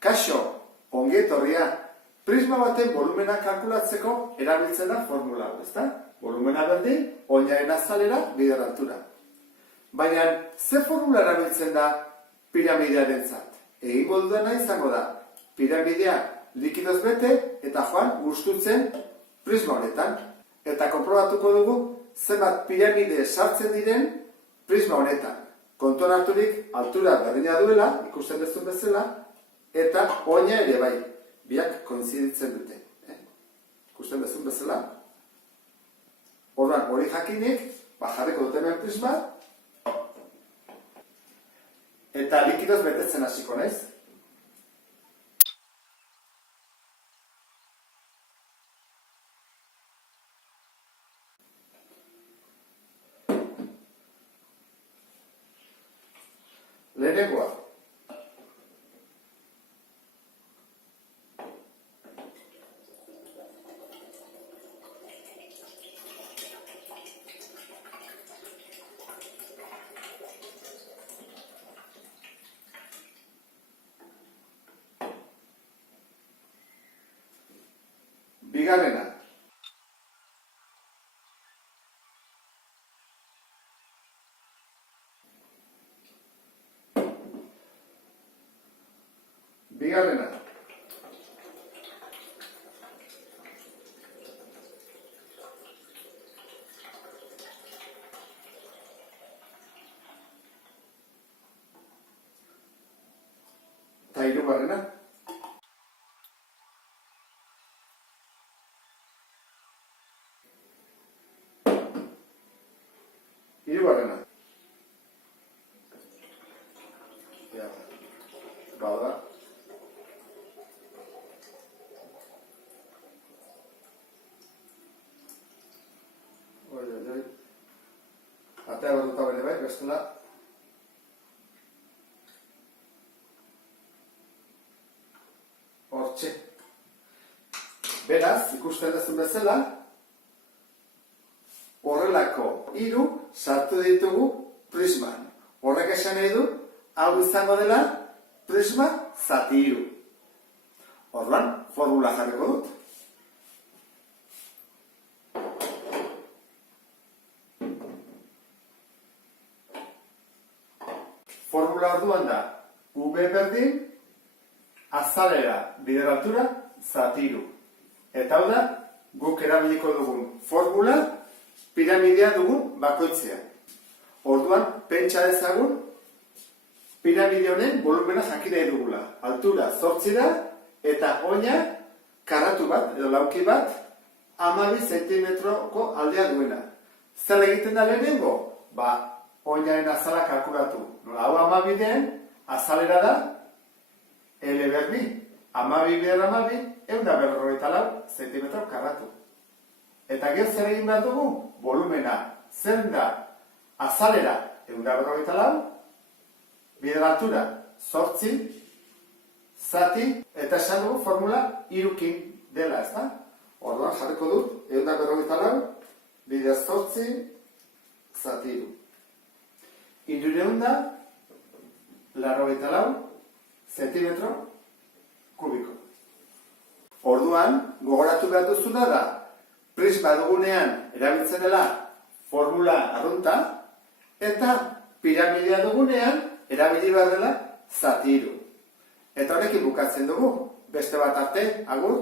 Kaixo, ongi etorria. Prisma baten volumena kalkulatzeko erabiltzen da formula hau, ezta? Volumena berdin, oinaren azalera bider altura. Baina, ze formula erabiltzen da piramidearentzat? Egingo dudana izango da, piramidea likidoz bete eta joan gustutzen prisma honetan. Eta konprobatuko dugu zenbat piramide sartzen diren prisma honetan. Kontuan harturik altura berdina duela, ikusten duzun bezala, eta oina ere bai, biak koinziditzen dute. Ikusten duzun bezala. Orduan, hori jakinik, jarriko dut hemen prisma, eta likidoz betetzen hasiko naiz. Lehenengoa. Bigarrena. Bigarrena. Eta hirugarrena. Hirugarrena. Bada. Atea berduta bere bai, bestela. Hortxe. Beraz, ikusten duzun bezala, horrelako 3 sartu ditugu prisman. Horrek esan nahi du, hau izango dela prisma zati 3. Orduan, formula jarriko dut. Formula orduan da, V berdin, azalera bider altura, zati 3. Eta hau da, guk erabiliko dugun formula, piramidea dugun bakoitzean. Orduan, pentsa dezagun, piramide honen volumena jakin nahi dugula. Altura 8 da, eta oina, karatu bat, edo lauki bat, 12 zentimetroko aldea duena. Zer egiten da lehenengo? Oinaren azala kalkulatu. Hau 12 den, azalera da, L berbi. 12 bider 12, 154 zentimetro karratu. Eta gero zer egin behar dugu? Volumena. Zer da? Azalera, 154, bider altura, 8, zati, eta esan dugu formula 3kin dela, ez da? Orduan jarriko dut, 154, bider 8, zati 3. 384 zentimetro kubiko. Orduan, gogoratu behar duzuna da, prisma dugunean erabiltzen dela formula arrunta, eta piramidea dugunean erabili behar dela zati 3. Eta honekin bukatzen dugu, beste bat arte, agur.